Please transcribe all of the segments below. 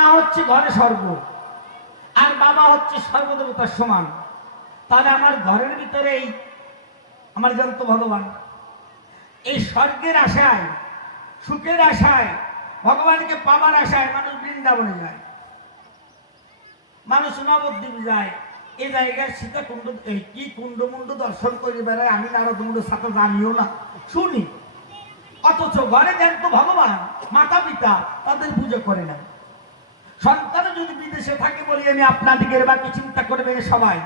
মা হচ্ছে ঘরে স্বর্গ, আর বাবা হচ্ছে সর্বদেবতার সমান। তাহলে আমার ঘরের ভিতরেই আমার জ্যান্ত ভগবান। এই স্বর্গের আশায়, সুখের আশায়, ভগবানকে পাবার আশায় মানুষ বৃন্দাবনে যায়, মানুষ নবদ্বীপ যায়, এই জায়গায় সীতাকুণ্ড কি কুণ্ডমুণ্ড দর্শন করে বেড়ায়। আমি নারদমুণ্ড সাথে জানিও না, শুনি। অথচ ঘরে জ্যান্ত ভগবান, মাতা পিতা তাদের পুজো করে না। সন্তান যদি বিদেশে থাকে বলি আমি আপনাদিকের বাকি চিন্তা করবেন সবাই।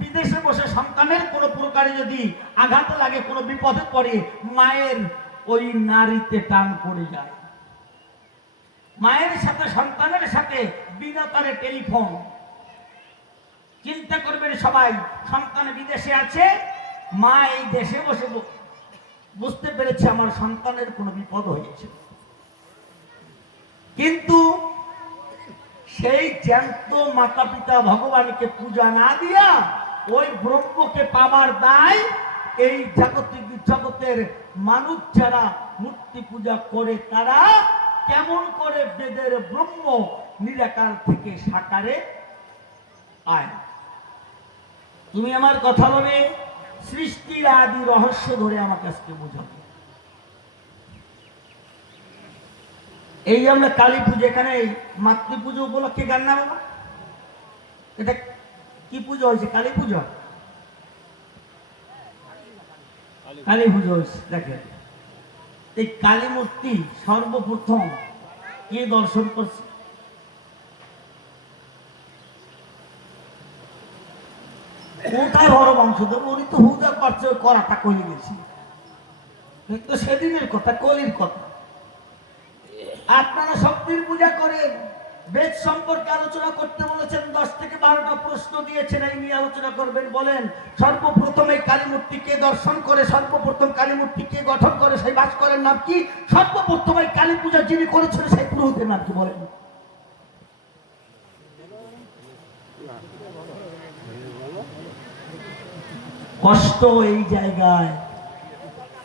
বিদেশে বসে সন্তানের কোনো প্রকারে যদি আঘাত লাগে, কোনো বিপদে পড়ে, মায়ের ওই নারীতে টান পড়ে যায়। মায়ের সাথে সন্তানের সাথে বিনাতারে টেলিফোন। চিন্তা করবেন সবাই, সন্তান বিদেশে আছে, মা এই দেশে বসে বুঝতে পেরেছে আমার সন্তানের কোনো বিপদ হয়েছে। কিন্তু সেই জ্যান্ত মাতা পিতা ভগবানকে পূজা না দিয়া ওই ব্রহ্মকে পাবার দায় এই জগতের মানুষ যারা মূর্তি পূজা করে, তারা কেমন করে বেদের ব্রহ্ম নিরাকার থেকে সাকারে আয়। তুমি আমার কথা বলে সৃষ্টির আদি রহস্য ধরে আমাকে আজকে বোঝাবে। এই যে আমরা কালী পুজো, এখানে মাতৃ পুজো উপলক্ষে গান না বাবা, এটা কি পুজো হয়েছে? কালী পুজো, কালী পুজো হয়েছে। দেখেন এই কালী মূর্তি সর্বপ্রথম কে দর্শন করছে? কোথায় বড় বংশধর? উনি তো হুজা করছে, করাটা কলি গেছি, তো সেদিনের কথা, কলির কথা। আপনারা শক্তির পূজা করেন, বেদ সম্পর্কে আলোচনা করতে বলেছেন, 10 থেকে 12টা প্রশ্ন দিয়েছেন, এই নিয়ে আলোচনা করবেন। বলেন সর্বপ্রথম এই কালী মূর্তিকে দর্শন করে, সর্বপ্রথম কালী মূর্তিকে গঠন করে সেই ভাস্করের নাম কি? সর্বপ্রথম এই কালী পূজা যিনি করেছেন সেই পুরোহিতের নাম কি? বলেন। কষ্ট এই জায়গায়।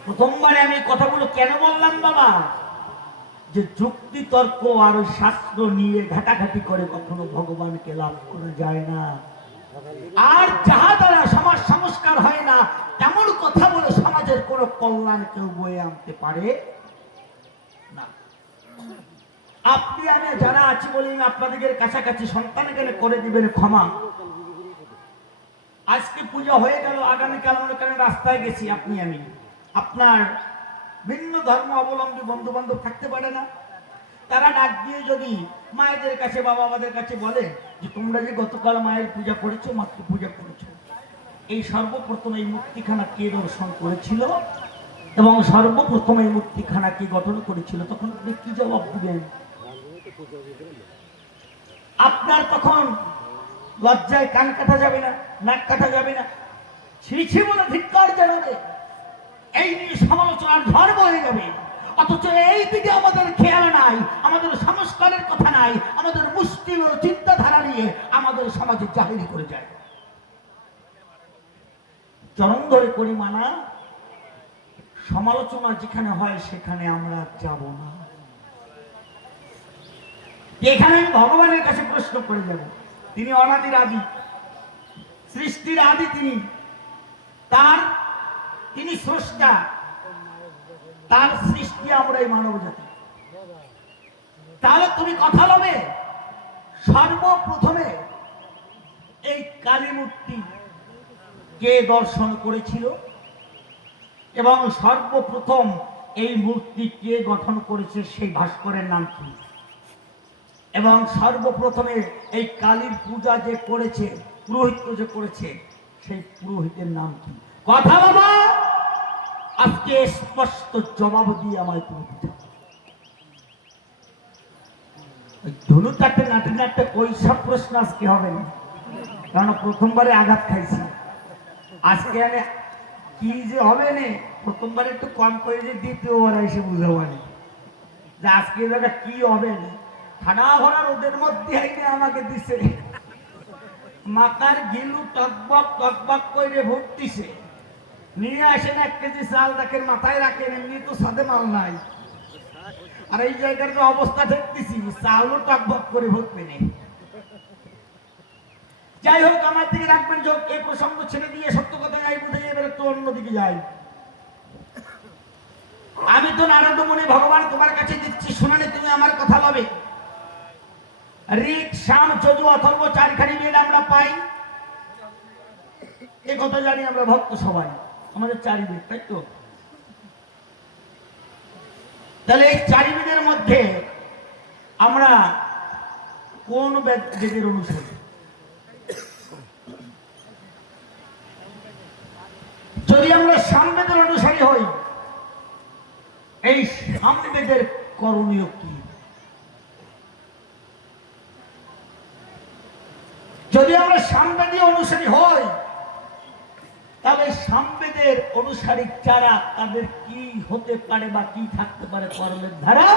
প্রথমবারে আমি কথাগুলো কেন বললাম বাবা, যে যুক্তি তর্ক আর শাস্ত্র নিয়ে ঘাটাঘাটি করে কখনো ভগবানকে লাভ করা যায় না। আর যাহা দ্বারা সমাজ সংস্কার হয় না, তেমন কথা বলে সমাজের কোনো কল্যাণ কেউ বয়ে আনতে পারে না। আপনি আমি যারা আছি বলি আপনাদের কাছাকাছি, সন্তান গেলে করে দিবেন ক্ষমা। আজকে পূজা হয়ে গেল, আগামীকাল মনে করেন রাস্তায় গেছি আপনি আমি, আপনার ভিন্ন ধর্ম অবলম্বী বন্ধু বান্ধব থাকতে পারে না? তারা ডাক দিয়ে যদি মায়েদের কাছে, বাবা আমাদের কাছে বলে যে তোমরা যে গতকাল মায়ের পূজা করেছো, মাতৃ পূজা করেছো, এই সর্বপ্রথম এই মূর্তিখানা কে দর্শন করেছিল এবং সর্বপ্রথম এই মূর্তিখানা কে গঠন করেছিল, তখন আপনি কি জবাব দিবেন? আপনার তখন লজ্জায় কান কাটা যাবে না, নাক কাটা যাবে না, ছিছি বলে ধিক্কার জানাবে, এই নিয়ে সমালোচনার ঝড় বয়ে যাবে। অথচ এই দিকে আমাদের খেয়াল নাই, আমাদের সংস্কারের কথা নাই, আমাদের মুষ্টি ও চিন্তাধারা নিয়ে আমাদের সমাজে জাহিরি করে যায়। চরম ধরে করি মানা, সমালোচনা যেখানে হয় সেখানে আমরা যাব না। এখানে আমি ভগবানের কাছে প্রশ্ন করে যাব। তিনি অনাদির আদি, সৃষ্টির আদি তিনি, তিনি স্রষ্টা, তার সৃষ্টি আমরা এই মানব জাতি। তাহলে তুমি কথা বলবে সর্বপ্রথমে এই কালী মূর্তি কে দর্শন করেছিল এবং সর্বপ্রথম এই মূর্তি কে গঠন করেছে সেই ভাস্করের নাম কি, এবং সর্বপ্রথমে এই কালীর পূজা যে করেছে, পুরোহিত যে করেছে, সেই পুরোহিতের নাম কি? কথা বাবা আজকে স্পষ্ট জবাব দিয়ে আমায় তুমি বুঝাও। ধনু তাটে নাটে নাটে ওই সব প্রশ্ন আজকে হবে না, কারণ প্রথমবারে আঘাত খাইছি। আজকে আমি কি যে হবে না, প্রথমবার একটু কম করে যে দ্বিতীয়বার এসে বুঝাবানি যে আজকে জায়গা কি হবে না। ঠাডা ভরা রোদের মধ্যে আইনে আমাকে দিছে, মাথার গিলু টকবক টকবক করে ভর্তিছে, নিয়ে আসেন 1 কেজি চাল, দেখেন মাথায় রাখেন, এমনি তো সাদে মাল নাই। আর এই জায়গার যে অবস্থা দেখতেছি চাউলও টকবক করে ভরতে নেই। যাই হোক, আমার দিকে রাখবেন যোগ, এই প্রসঙ্গ ছেড়ে দিয়ে সত্য কথা যাই বুঝে এবার একটু অন্যদিকে যাই। আমি তো নারদ মুনি ভগবান তোমার কাছে দিচ্ছি, শুনানি তুমি আমার কথা লবে। ঋক, শাম, যজু, অথর্ব চারখানি বেদ আমরা পাই, এ কথা জানি আমরা ভক্ত সবাই, আমাদের চারি বেদ, তাই তো? তাহলে এই চারি বেদের মধ্যে আমরা কোন বেদের অনুসারী? যদি আমরা সামবেদের অনুসারী হই, এই সামবেদের করণীয় কি? যদি আমরা সামবেদী অনুসারী হই, তাহলে সামবেদের অনুসারী যারা তাদের কি হতে পারে বা কি থাকতে পারে কর্মের ধারা,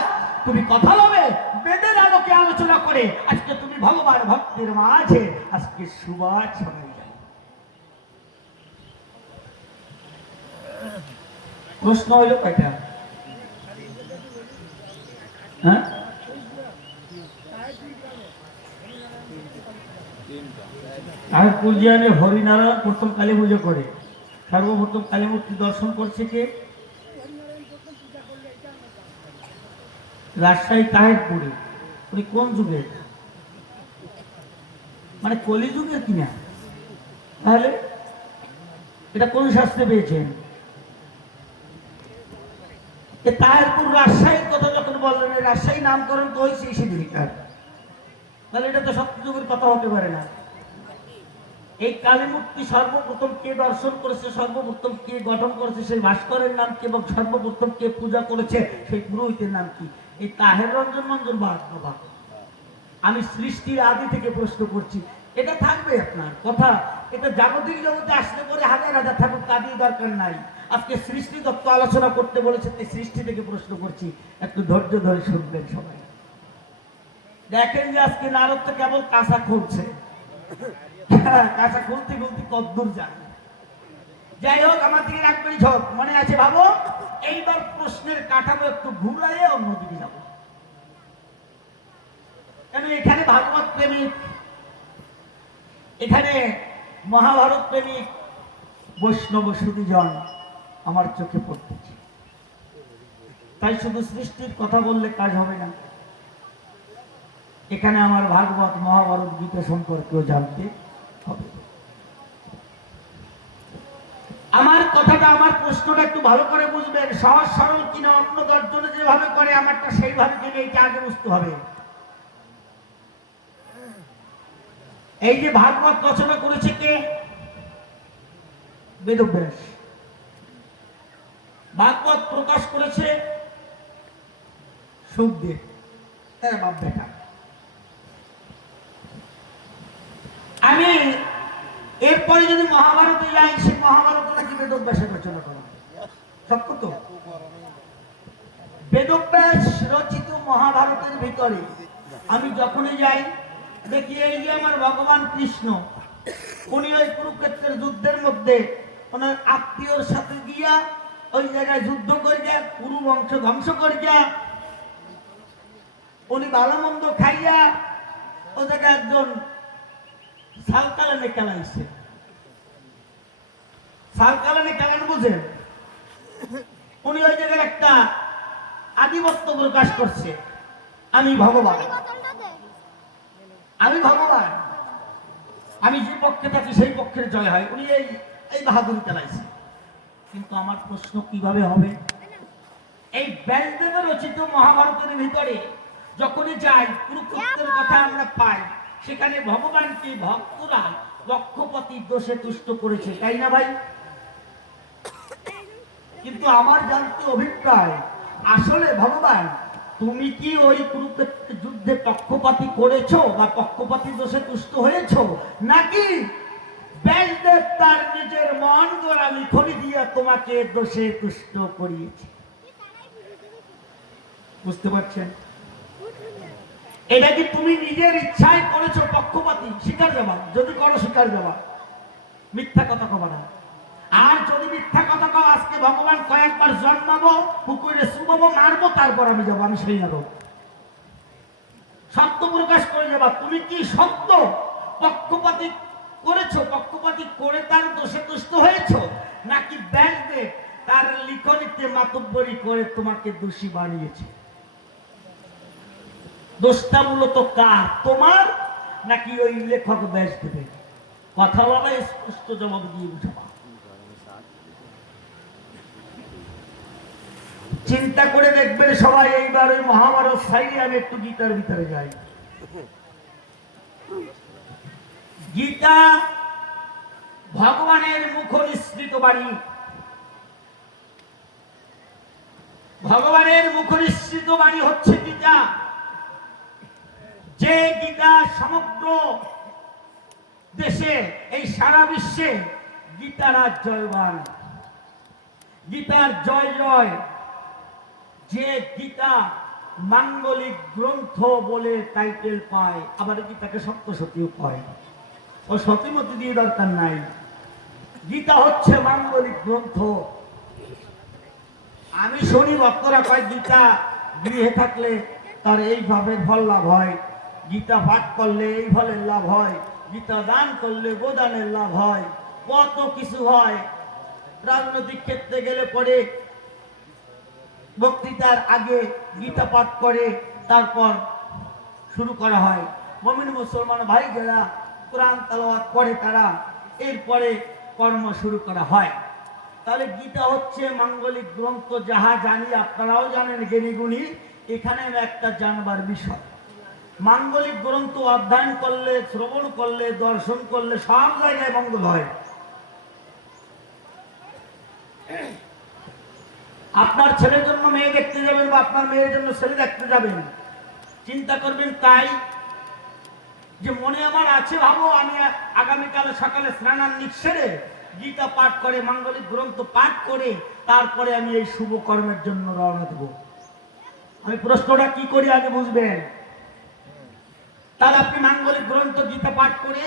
তুমি কথা বলবে বেদের আলোকে আলোচনা করে। আজকে তুমি ভগবান ভক্তের মাঝে আজকে সুবাস ছড়াই যাবে। প্রশ্ন হইল কয়টা? হ্যাঁ, আর পূজিয়ানে হরিনারায়ণ প্রথম কালী পুজো করে, সর্বপ্রথম কালী মূর্তি দর্শন করছে কে? রাজশাহী তাহেরপুরে। উনি কোন যুগের? মানে কলি যুগের কিনা? তাহলে এটা কোন শাস্ত্রে পেয়েছেন? তাহেরপুর রাজশাহীর কথা যখন বললেন, রাজশাহী নামকরণ তো হয়েছে সেদিনকার, তাহলে এটা তো সত্যযুগের কথা হতে পারে না। এই কালী মূর্তি সর্বপ্রথম কে দর্শন করেছে, সর্বপ্রথম কে গঠন করেছে, সেই ভাস্করের নাম কি, এবং সর্বপ্রথম কে পূজা করেছে, সেই পুরোহিতের নাম কি? এই তাহের রঞ্জন মঞ্জন বাবা। আমি সৃষ্টির আদি থেকে প্রশ্ন করছি, এটা থাকবে আপনার কথা। এটা জাগতিক জগতে আসলে পরে হাজার হাজার থাকুক, তা দিয়ে দরকার নাই। আজকে সৃষ্টি তত্ত্ব আলোচনা করতে বলেছে, তাই সৃষ্টি থেকে প্রশ্ন করছি, একটু ধৈর্য ধরে শুনবেন সবাই। দেখেন যে আজকে নারদ তো কেবল কাঁচা খুলছে, কাঁচা খুলতে খুলতে কদ্দূর যায়। যাই হোক, আমার দিকে রাখবেন ঝোঁক, মনে আছে ভাবো। এইবার প্রশ্নের কাঠামো একটু ঘুরাইয়ে অন্যদিকে যাবো, কেন এখানে ভাগবত প্রেমিক, এখানে মহাভারত প্রেমিক বৈষ্ণব সুধীজন আমার চোখে পড়তেছে। তাই শুধু সৃষ্টির কথা বললে কাজ হবে না, এখানে আমার ভাগবত, মহাভারত, গীতা সম্পর্কেও জানতে হবে। আমার কথাটা, আমার প্রশ্নটা একটু ভালো করে বুঝবেন। সহজ সরল কিনা, অন্য দর্জনে যেভাবে করে আমারটা সেইভাবে কিনে, এইটা আগে বুঝতে হবে। এই যে ভাগবত রচনা করেছে কে? বেদব্যাস। ভাগবত প্রকাশ করেছে শুকদেব, তার বাপ বেটা। আমি এরপরে যদি মহাভারতে যাই, সেই মহাভারত নাকি বেদব্যাসের রচনা করা, সত্য তো? বেদব্যাস রচিত মহাভারতের ভিতরে আমি যখনই যাই দেখি, এই যে আমার ভগবান কৃষ্ণ, উনি ওই কুরুক্ষেত্রের যুদ্ধের মধ্যে ওনার আত্মীয়র সাথে গিয়া ওই জায়গায় যুদ্ধ করিয়া, কুরু বংশ ধ্বংস করিয়া, উনি ভালো মন্দ খাইয়া ওই জায়গায় একজন সালকালানে খেলাইছে। সালকালানে খেলানো বুঝেন? উনি ওই জায়গায় একটা আধিপত্য প্রকাশ করছে, আমি ভগবান, আমি ভগবান, আমি যে পক্ষে থাকি সেই পক্ষের জয় হয়। উনি এই বাহাদুরি চালাইছে। কিন্তু আমার প্রশ্ন কিভাবে হবে? এই ব্যাসদেবের রচিত মহাভারতের ভিতরে যখনই যাই, কুরুক্ষেত্রের কথা আমরা পাই, সেখানে ভগবানকে ভক্তরা লক্ষপতি দোষে তুষ্ট করেছে, তাই না ভাই? কিন্তু আমার জানতে অভিপ্রায়, আসলে ভগবান তুমি কি ওই কুরুক্ষেত্রের যুদ্ধে পক্ষপাতী করেছো বা পক্ষপাতী দোষে তুষ্ট হয়েছো, নাকি ব্যাসদেব তার নিজের মন গড়া লিখনি দিয়া তোমাকে দোষে তুষ্ট করিয়েছে? বুঝতে পারছেন? এটা কি তুমি নিজের ইচ্ছায় করেছো পক্ষপাতী? স্বীকার যাবা, যদি করো স্বীকার যাবা, মিথ্যা কথা কবা না। আর যদি মিথ্যা কথা কও, আজকে ভগবান কয়েকবার জন্মাবো, পুকুরে চুবাবো, মারবো, তারপর আমি যাবো, আমি সেই যাবো। সত্য প্রকাশ করে যাবা। তুমি কি সত্য পক্ষপাতী করেছো? পক্ষপাতী করে তার দোষে দুষ্ট হয়েছো, নাকি ব্যাসদেব তার লিখনিতে মাতব্বরি করে তোমাকে দোষী বানিয়েছে? দোষটা মূলত কার, তোমার নাকি ওই লেখক ব্যাসদেবের? কথা বলা, স্পষ্ট জবাব দিয়ে বুঝাবা। চিন্তা করে দেখবেন সবাই। এইবার ওই মহাভারত সাইডে আমি একটু গীতার ভিতরে যাই। গীতা ভগবানের মুখ নিঃসৃত বাণী। ভগবানের মুখ নিঃসৃত বাণী হচ্ছে গীতা। যে গীতা সমগ্র দেশে, এই সারা বিশ্বে গীতারা জয়বান, গীতার জয় জয়। যে গীতা মাঙ্গলিক গ্রন্থ বলে টাইটেল পায়, আবার গীতাকে সপ্তশতীও পায়। ও সতীমতি দিয়ে দরকার নাই, গীতা হচ্ছে মাঙ্গলিক গ্রন্থ। আমি শুনি ভক্তরা কয় গীতা গৃহে থাকলে তার এই ভাবের ফল লাভ হয়, গীতা পাঠ করলে এই ফলের লাভ হয়, গীতা দান করলে গোদানের লাভ হয়, কত কিছু হয়। রাজনৈতিক ক্ষেত্রে গেলে পরে বক্তৃতার আগে গীতা পাঠ করে তারপর শুরু করা হয়। মুমিন মুসলমান ভাই যারা কোরআন তেলাওয়াত করে তারা এরপরে কর্ম শুরু করা হয়। তাহলে গীতা হচ্ছে মাঙ্গলিক গ্রন্থ, যাহা জানি আপনারাও জানেন জ্ঞানী গুণী। এখানে একটা জানবার বিষয়, মাঙ্গলিক গ্রন্থ অধ্যয়ন করলে, শ্রবণ করলে, দর্শন করলে সব জায়গায় মঙ্গল হয়। আপনার ছেলের জন্য মেয়ে দেখতে যাবেন বা আপনার মেয়ের জন্য ছেলে দেখতে যাবেন, চিন্তা করবেন তাই যে মনে আমার আছে, ভাবো আমি আগামীকাল সকালে স্নানান্নিক সেরে গীতা পাঠ করে, মাঙ্গলিক গ্রন্থ পাঠ করে তারপরে আমি এই শুভ কর্মের জন্য রওনা দেব। আমি প্রশ্নটা কি করি আগে বুঝবেন। তাহলে আপনি মাঙ্গলিক গ্রন্থ গীতা পাঠ করে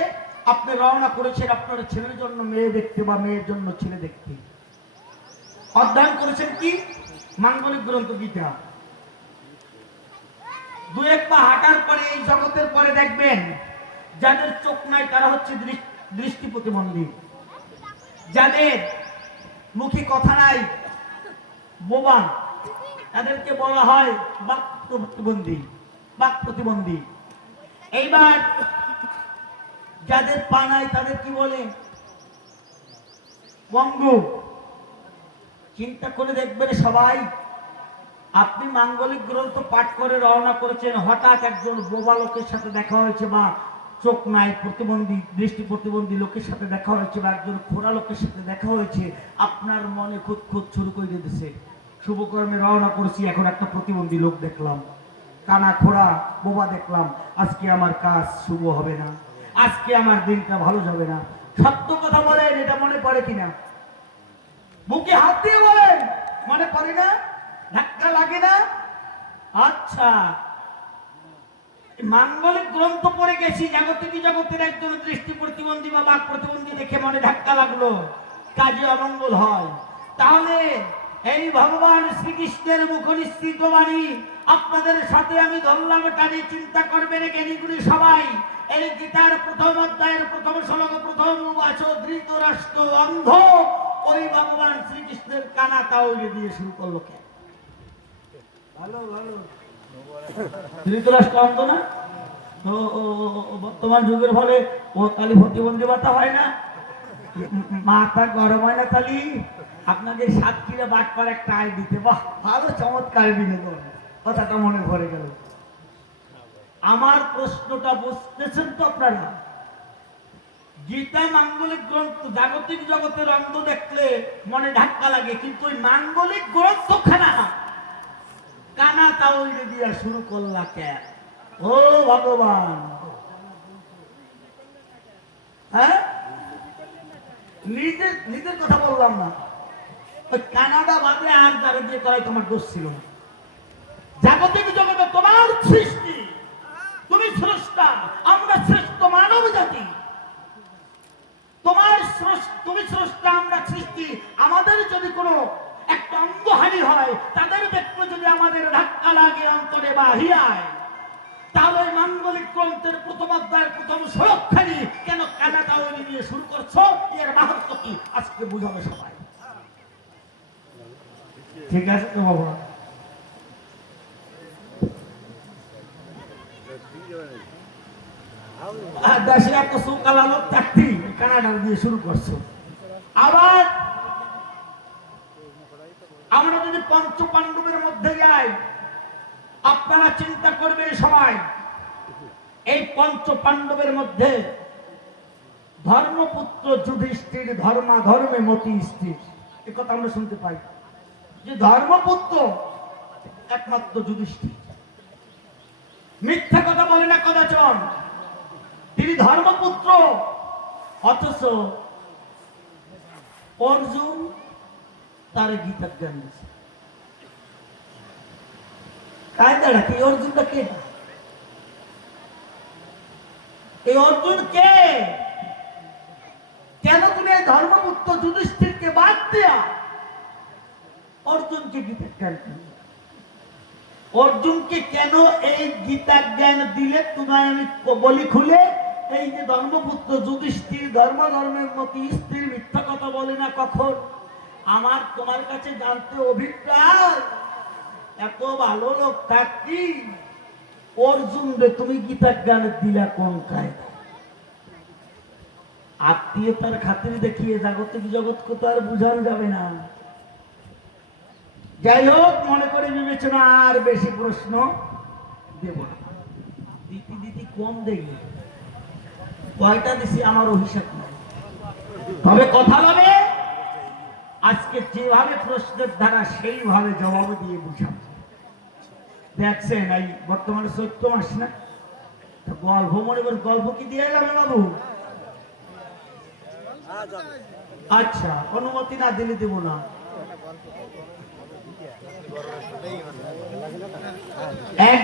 আপনি রওনা করেছেন আপনার ছেলের জন্য মেয়ে দেখতে বা মেয়ের জন্য ছেলে দেখতে। অধ্যয়ন করেছেন কি? মাঙ্গলিক গ্রন্থ গীতা। দু এক পা হাঁটার পরে এই জগতের পরে দেখবেন যাদের চোখ নাই তারা হচ্ছে দৃষ্টি প্রতিবন্ধী, যাদের মুখে কথা নাই, বোবা, তাদেরকে বলা হয় বাক প্রতিবন্ধী, বাক প্রতিবন্ধী। এইবার যাদের পা নাই তাদের কি বলে? পঙ্গু। চিন্তা করে দেখবেন সবাই, আপনি মাঙ্গলিক গ্রন্থ পাঠ করে রওনা করেছেন, হঠাৎ একজন বোবা লোকের সাথে দেখা হয়েছে বা চোখ নাই প্রতিবন্ধী, দৃষ্টি প্রতিবন্ধী লোকের সাথে দেখা হয়েছে বা একজন খোড়া লোকের সাথে দেখা হয়েছে, আপনার মনে খুদ খুদ শুরু করে দিতেছে। শুভকর্মে রওনা করেছি, এখন একটা প্রতিবন্ধী লোক দেখলাম, কানা খোড়া বোবা দেখলাম, আজকে আমার কাজ শুভ হবে না, আজকে আমার দিনটা ভালো যাবে না। সত্য কথা বলেন, এটা মনে পড়ে কিনা? বুকে হাত দিয়ে বলেন, মনে পড়ে না? ধাক্কা লাগে না? আচ্ছা, মাঙ্গলিক গ্রন্থ পড়ে গেছি, জাগতিক জগতের একজন দৃষ্টি প্রতিবন্ধী বা বাক প্রতিবন্ধী দেখে মনে ধাক্কা লাগলো, কাজে অমঙ্গল হয়। তাহলে এই ভগবান শ্রীকৃষ্ণের মুখ নিঃসৃত বাণী আপনাদের সাথে আমি ধরলাম, টানি চিন্তা করবেন জ্ঞানীগুলি সবাই। এই গীতার প্রথম অধ্যায়ের প্রথম শ্লোক, প্রথম উবাচ ধৃতরাষ্ট্র অন্ধ, ওই ভগবান শ্রীকৃষ্ণের কানা তাওলে দিয়ে শুরু করলো। কেন? ভালো ভালো, ধৃতরাষ্ট্র অন্ধ না? বর্তমান যুগের ফলে ও তালি প্রতিবন্ধী ভাতা হয় না, মাথা গরম হয় না তালি আপনাকে সাতক্ষীরা বাটপার একটা আয় দিতে। বাহ, ভালো চমৎকার বিনোদন, কথাটা মনে পড়ে গেল। আমার প্রশ্নটা বুঝতেছেন তো আপনারা? গীতা মাঙ্গলিক গ্রন্থ, জাগতিক জগতের অন্ধ দেখলে মনে ধাক্কা লাগে, কিন্তু ওই মাঙ্গলিক গ্রন্থখানা কানা তাওলে দিয়া শুরু করলা কেন? ও ভগবান, হ্যাঁ নিজের নিজের কথা বললাম না, ওই কানাডা বাদে আর যারা দিয়ে করাই তোমার দোষ ছিল না। জাগতিক জগতে তোমার সৃষ্টি, তুমি স্রষ্টা, আমরা শ্রেষ্ঠ মানব জাতি। তুমি স্রষ্টা, আমরা সৃষ্টি, আমাদের মাঙ্গলিক গ্রন্থের প্রথম অধ্যায়ের প্রথম শ্লোকখানি কেন কানাডা নিয়ে শুরু করছো, এর মাহাত্ম্য কি আজকে বুঝাবে সবাই। ঠিক আছে তো বাবা? দেশে এত সুকাল আলোক চাকরি কানাডা দিয়ে শুরু করছো। আবার আমরা যদি পঞ্চ পাণ্ডবের মধ্যে যাই, আপনারা চিন্তা করবেন সবাই, এই পঞ্চ পাণ্ডবের মধ্যে ধর্মপুত্র যুধিষ্ঠির ধর্মে মতি স্থির, এ কথা আমরা শুনতে পাই যে ধর্মপুত্র একমাত্র যুধিষ্ঠির। মিথ্যা কথা বলে না কদাচন, তিনি ধর্মপুত্র, অথচ অর্জুন তার গীতা জ্ঞান দিয়েছে। কায়দাটা কি? অর্জুনটা কে? এই অর্জুন কে? কেন তুমি এই ধর্মপুত্র যুধিষ্ঠিরকে বাদ দেয়া অর্জুনকে গীতা জ্ঞান দিলে? অর্জুনকে কেন এই গীতা জ্ঞান দিলে? তোমায় আমি বলি খুলে, এই যে ধর্মপুত্র যুধিষ্ঠির ধর্মের মতো স্থির, মিথ্যা কথা বলে না কখন। আমার তোমার কাছে জানতে অভিপ্রায়, এত ভালো লোক থাকি অর্জুন রে তুমি গীতা জ্ঞান দিলা কোন কায়দা? আত্মীয়তার খাতির দেখিয়ে জাগতিক জগৎকে তো আর বুঝানো যাবে না। যাই হোক, মনে করে বিবেচনা আর বেশি প্রশ্ন দেব না। দিতি কম দেখি, কয়টা দিছি আমারও হিসাব নাই। তবে কথা বলে আজকে যেভাবে প্রশ্নের দ্বারা সেইভাবে জবাব দিয়ে বুঝাবো। দেখছেন এই বর্তমানে চৈত্র মাস না, গল্প মনে করে গল্প কি দিয়ে এলাম বাবু? আচ্ছা, অনুমতি না দিলে দেব না। এক